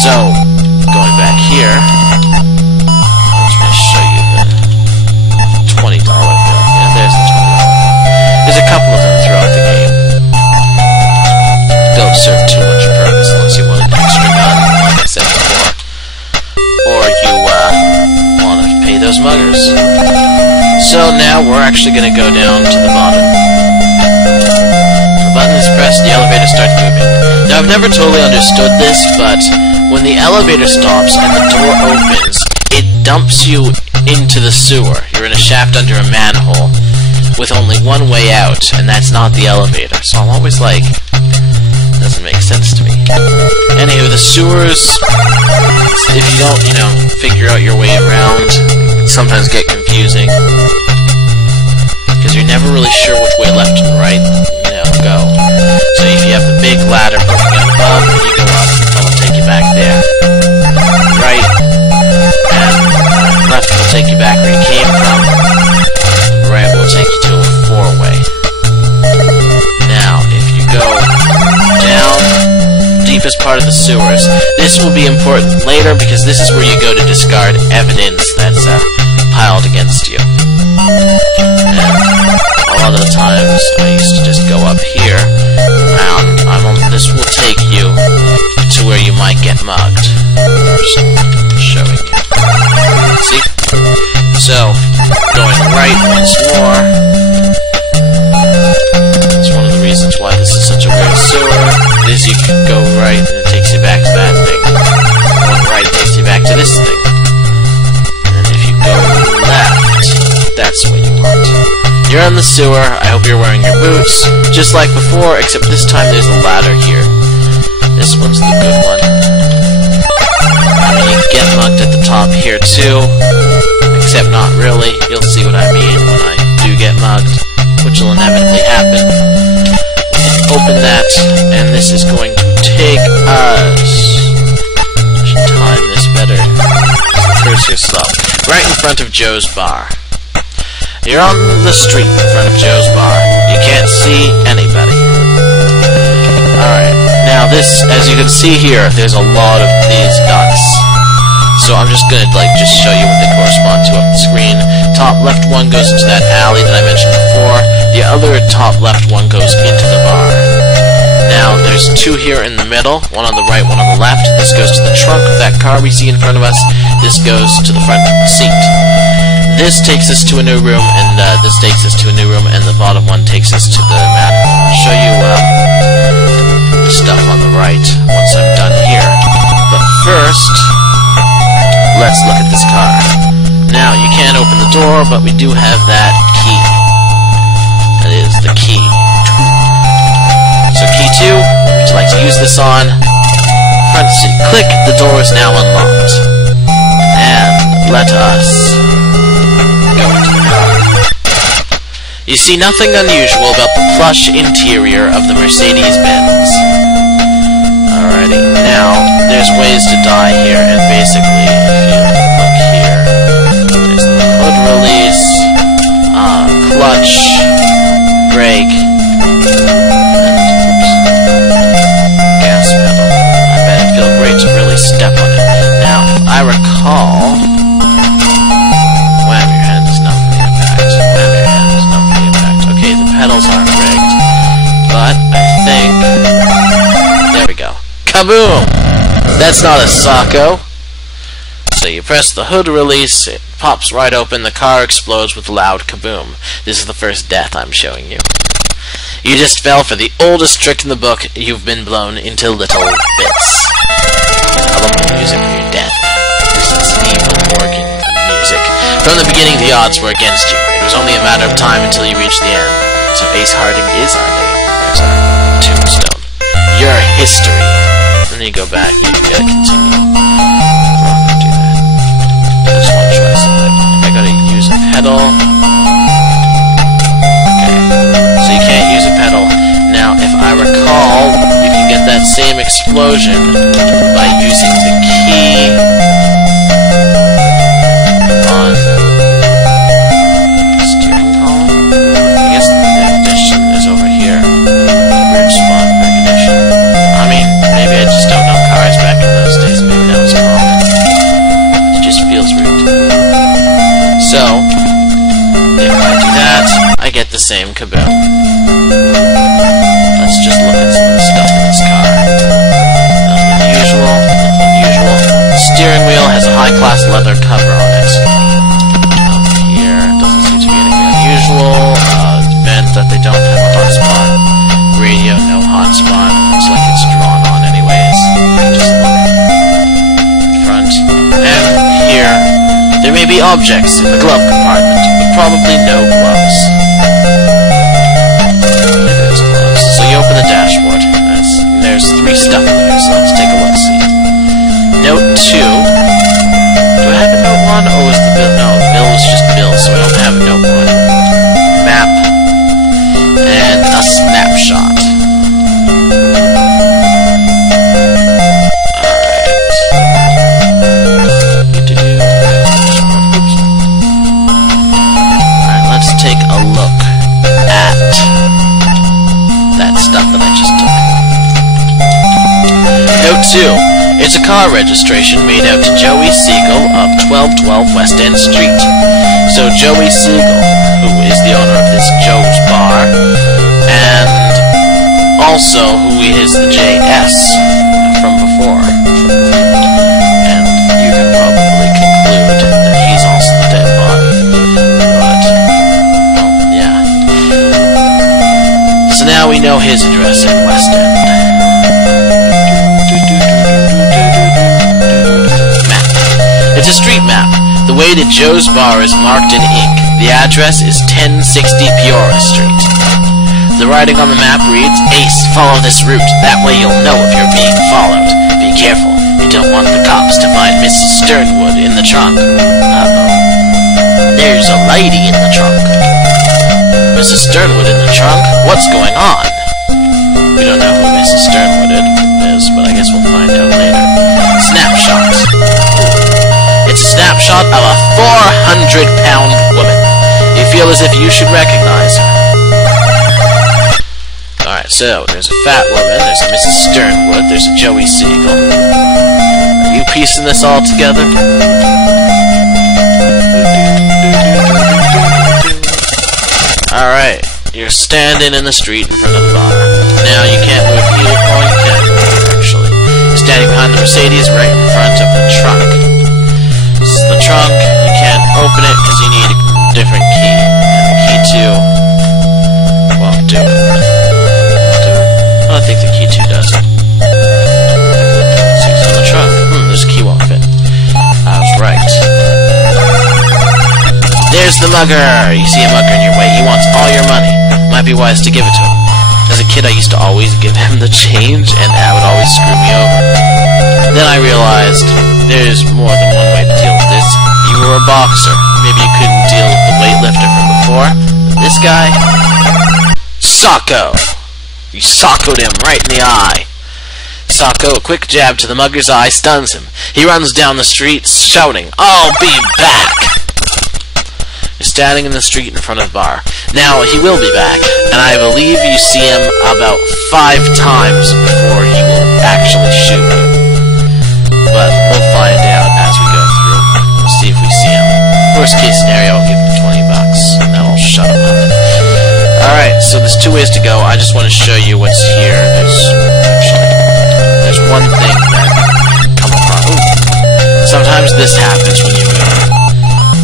So, going back here, I'm just going to show you the $20 bill. Yeah, there's the $20 bill. There's a couple of them throughout the game. Don't serve too much purpose unless you want an extra gun, like I said before. Or you want to pay those muggers. So now we're actually going to go down to the bottom. The button is pressed, the elevator starts moving. Now I've never totally understood this, but when the elevator stops and the door opens, it dumps you into the sewer. You're in a shaft under a manhole with only one way out, and that's not the elevator. So I'm always like, doesn't make sense to me. Anyway, the sewers, if you don't, figure out your way around, sometimes get confusing. Because you're never really sure which way left and right, go. So if you have the big ladder poking out above, and you go up, it'll take you back there. Right, and left will take you back where you came from. Right will take you to a four-way. Now, if you go down, deepest part of the sewers, this will be important later because this is where you go to discard evidence that's piled against you. And a lot of the times I used to just go up here, and this will take you to where you might get mugged. Just showing you. See? So, going right once more. That's one of the reasons why this is such a weird sewer, is you can go right and it takes you back to that thing. Going right takes you back to this thing. And if you go left, that's what you want. You're in the sewer, I hope you're wearing your boots, just like before, except this time there's a ladder here. This one's the good one. I mean, you get mugged at the top here too, except not really. You'll see what I mean when I do get mugged, which will inevitably happen. Open that, and this is going to take us... I should time this better. The cursor's slow. Right in front of Joe's bar. You're on the street in front of Joe's bar. You can't see anybody. Alright, now this, as you can see here, there's a lot of these dots. So I'm just gonna, just show you what they correspond to up the screen. Top left one goes into that alley that I mentioned before. The other top left one goes into the bar. Now, there's two here in the middle, one on the right, one on the left. This goes to the trunk of that car we see in front of us. This goes to the front seat. This takes us to a new room, and this takes us to a new room, and the bottom one takes us to the manhole. I'll show you the stuff on the right once I'm done here. But first, let's look at this car. Now, you can't open the door, but we do have that key. That is the key. So key 2, what would you like to use this on? Front seat. Click, the door is now unlocked. And let us go into the car. You see nothing unusual about the plush interior of the Mercedes-Benz. Alrighty, now, there's ways to die here, and basically, if you look here, there's the hood release, clutch, brake, step on it. Now, if I recall, wham, your hand is not for the impact. Wham, your hand is not for the impact. Okay, the pedals aren't rigged, but I think, there we go. Kaboom! That's not a socko. So you press the hood release, it pops right open, the car explodes with a loud kaboom. This is the first death I'm showing you. You just fell for the oldest trick in the book. You've been blown into little bits. I love the music for your death. This is evil organ music. From the beginning, the odds were against you. It was only a matter of time until you reached the end. So Ace Harding is our name. There's our tombstone. Your history. And then you go back and you gotta continue. I'm not gonna do that. I just want to try something. I gotta use a pedal. So you can't use a pedal. Now, if I recall, you can get that same explosion by using the key on the steering column. I guess the ignition is over here. Weird spot for ignition. I mean, maybe I just don't know cars back in those days, maybe. has a high-class leather cover on it. Up here, doesn't seem to be anything unusual. Vent that they don't have a hotspot. Radio, no hotspot. Looks like it's drawn on anyways. Just look. Front. And here, there may be objects in the glove compartment, but probably no gloves. Maybe there's gloves. So you open the dashboard. There's 3 stuff in there, so let's take a look-see. Note 2. Do I have a note 1, or was the bill? No, the bill was just bill, so I don't have a note 1. Map. And a snapshot. Alright, let's take a look at that stuff that I just took. Note 2. It's a car registration made out to Joey Siegel of 1212 West End Street. So Joey Siegel, who is the owner of this Joe's Bar, and also who is the JS from before. And you can probably conclude that he's also the dead body. But, well, yeah. So now we know his address in West End. It's a street map. The way to Joe's Bar is marked in ink. The address is 1060 Peoria Street. The writing on the map reads, Ace, follow this route. That way you'll know if you're being followed. Be careful. You don't want the cops to find Mrs. Sternwood in the trunk. Uh-oh. There's a lady in the trunk. Mrs. Sternwood in the trunk? What's going on? We don't know who Mrs. Sternwood is, but I guess we'll find out later. Snapshot. It's a snapshot of a 400-pound woman. You feel as if you should recognize her. Alright, so, there's a fat woman, there's a Mrs. Sternwood, there's a Joey Siegel. Are you piecing this all together? Alright, you're standing in the street in front of the bar. Now, you can't move here, or you can, actually. You're standing behind the Mercedes right in front of the trunk. This is the trunk. You can't open it because you need a different key. And the key 2 won't do it. Well, I think the key 2 does it. See, it's on the trunk. This key won't fit. I was right. There's the mugger! You see a mugger in your way. He wants all your money. Might be wise to give it to him. As a kid, I used to always give him the change, and that would always screw me over. Then I realized there's more than one way to deal with this. You were a boxer. Maybe you couldn't deal with the weightlifter from before. But this guy... Socko! You sockoed him right in the eye. Socko, a quick jab to the mugger's eye, stuns him. He runs down the street, shouting, I'll be back! You're standing in the street in front of the bar. Now, he will be back, and I believe you see him about 5 times before he will actually shoot you. But we'll find out as we go through. We'll see if we see him. Worst case scenario, I'll give him $20, and that'll shut him up. Alright, so there's 2 ways to go. I just want to show you what's here. There's one thing that come across. Ooh. Sometimes this happens when you move.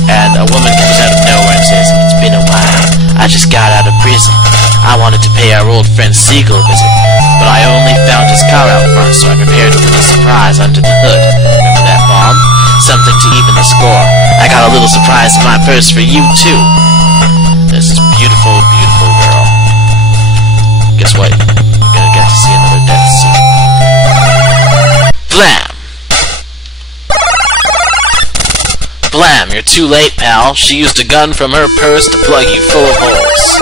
And a woman comes out of nowhere and says, It's been a while. I just got out of prison. I wanted to pay our old friend Siegel a visit, but I only found his car out front, so I prepared a little surprise under the hood. Remember that bomb? Something to even the score. I got a little surprise in my purse for you, too. There's this beautiful, beautiful girl. Guess what? You're gonna get to see another death scene. Blam! Blam, you're too late, pal. She used a gun from her purse to plug you full of holes.